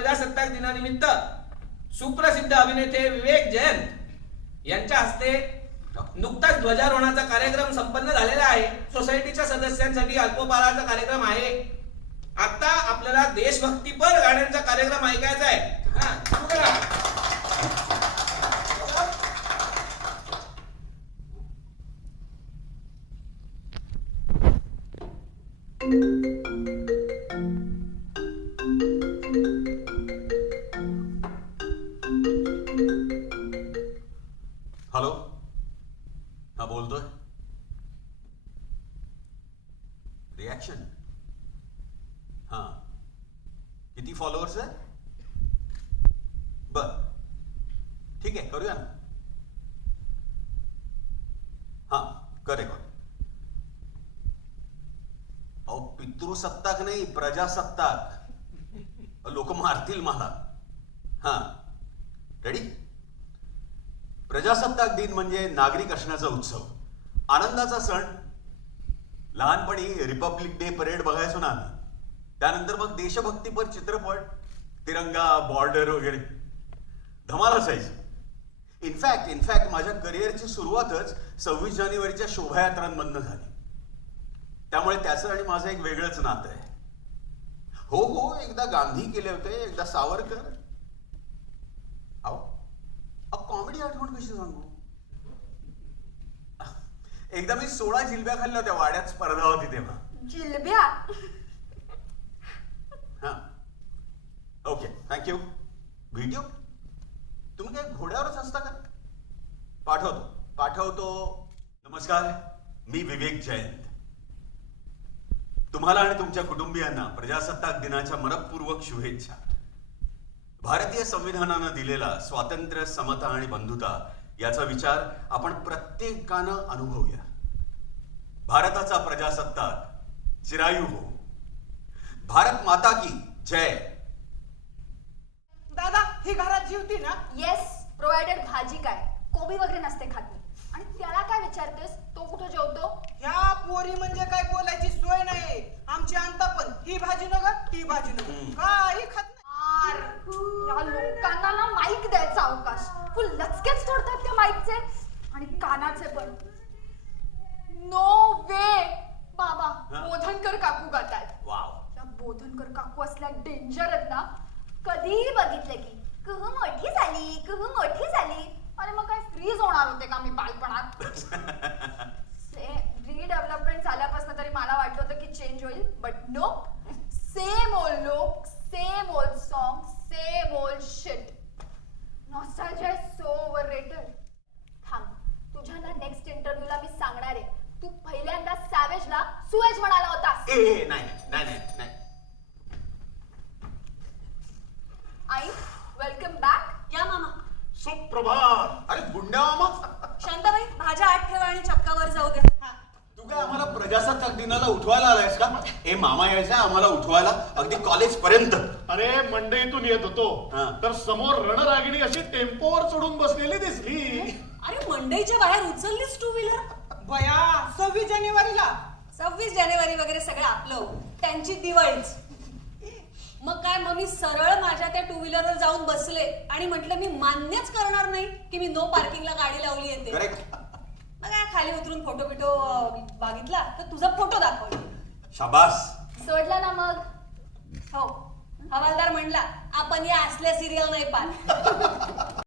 प्रजासत्ताक दिनानिमित्त सुप्रसिद्ध अभिनेते विवेक जैन यांच्या हस्ते नुकताच ध्वजारोहणाचा कार्यक्रम संपन्न झालेला आहे. सोसायटीच्या सदस्यांसाठी अल्पपाराचा कार्यक्रम आहे. आता आपल्याला देशभक्तीपर गाण्यांचा कार्यक्रम ऐकायचा आहे. thank you रिॲक्शन हा किती फॉलोअर्स आहे बर. ठीक आहे करूया ना. हा करे कॉल. अहो पितृसत्ताक नाही प्रजासत्ताक. लोक मारतील मला. हा. रेडी प्रजासत्ताक दिन म्हणजे नागरिक असण्याचा उत्सव. आनंदाचा सण लहानपणी रिपब्लिक डे परेड बघायचो ना आम्ही. त्यानंतर मग देशभक्तीपर चित्रपट तिरंगा बॉर्डर वगैरे. धमाल असायची. इनफॅक्ट इनफॅक्ट माझ्या करिअरची सुरुवातच सव्वीस जानेवारीच्या शोभायात्रांमधनं झाली. त्यामुळे त्याचं आणि माझं एक वेगळंच नातं आहे. हो हो एकदा गांधी केले होते एकदा सावरकर. अहो कॉमेडी आठवण कशी सांगू? एकदा मी सोळा जिलब्या खाल्ल्या होत्या वाड्यात स्पर्धा होती तेव्हा. जिलब्या? हा. ओके थँक्यू व्हिडिओ तुम्ही काय घोड्यावरच असता का? पाठवतो. पाठवतो. नमस्कार. मी विवेक जयंत. तुम्हाला आणि तुमच्या कुटुंबियांना प्रजासत्ताक दिनाच्या मनपूर्वक शुभेच्छा. भारतीय संविधानानं दिलेला स्वातंत्र्य समता आणि बंधुता याचा विचार आपण प्रत्येकानं अनुभवूया. भारताचा प्रजासत्ताक चिरायू हो. भारत माता की जय. दादा ही घरात जीवती ना? येस प्रोव्हायडेड भाजी काय? कोबी वगैरे नसते खात मी. आणि त्याला काय विचारतेस? तो कुठं जेवतो? ह्या पोरी म्हणजे काय बोलायची सोय नाही. आमची आणता पण ही भाजी नगर ती भाजी नगर. काही खात नाही. या लोकांना ना माईक द्यायचा अवकाश. फुल लचकेच तोडतात त्या माईकचे. आणि कानाचे पण. नो वे बाबा हा? बोधनकर काकू गातात. वाव. त्या बोधनकर काकू असल्या डेंजर आहेत ना कधीही बघितलं की कुहू मोठी झाली कुहू मोठी झाली. अरे मग काय फ्रीज होणार होते का मी बालपणात? रिडेव्हलपमेंट झाल्यापासून तरी मला वाटलं होतं की चेंज होईल बट नो नाही नाही नाही. नाही आई वेलकम बॅक या मामा. सुप्रभात. अरे गुंड्या मामा. शांताबाई भाज्या आठ ठेवा आणि चक्कावर जाऊ दे तू काय आम्हाला प्रजासत्ताक दिनाला उठवायला आलायस का? ए मामा यायचा आम्हाला उठवायला अगदी कॉलेज पर्यंत. अरे मंडईतून येत होतो. हा. तर समोर रणरागिणी अशी टेम्पोवर चढून बसलेली दिसली. अरे मंडईच्या बाहेर उचललीच टू व्हीलर बया सव्वीस जानेवारीला. सव्वीस जानेवारी वगैरे सगळं आपलं त्यांची दिवाळीच. मग काय मग मी सरळ माझ्या त्या टू व्हीलरवर जाऊन बसले आणि म्हटलं मी मान्यच करणार नाही की मी नो पार्किंगला गाडी लावली येते करेक्ट मग काय खाली उतरून फोटो बिटो मागितला तर तुझा फोटो दाखवला. शाबास. सोडला ना मग. हो. हवालदार म्हणला आपण या असल्या सिरियल नाही पाहत.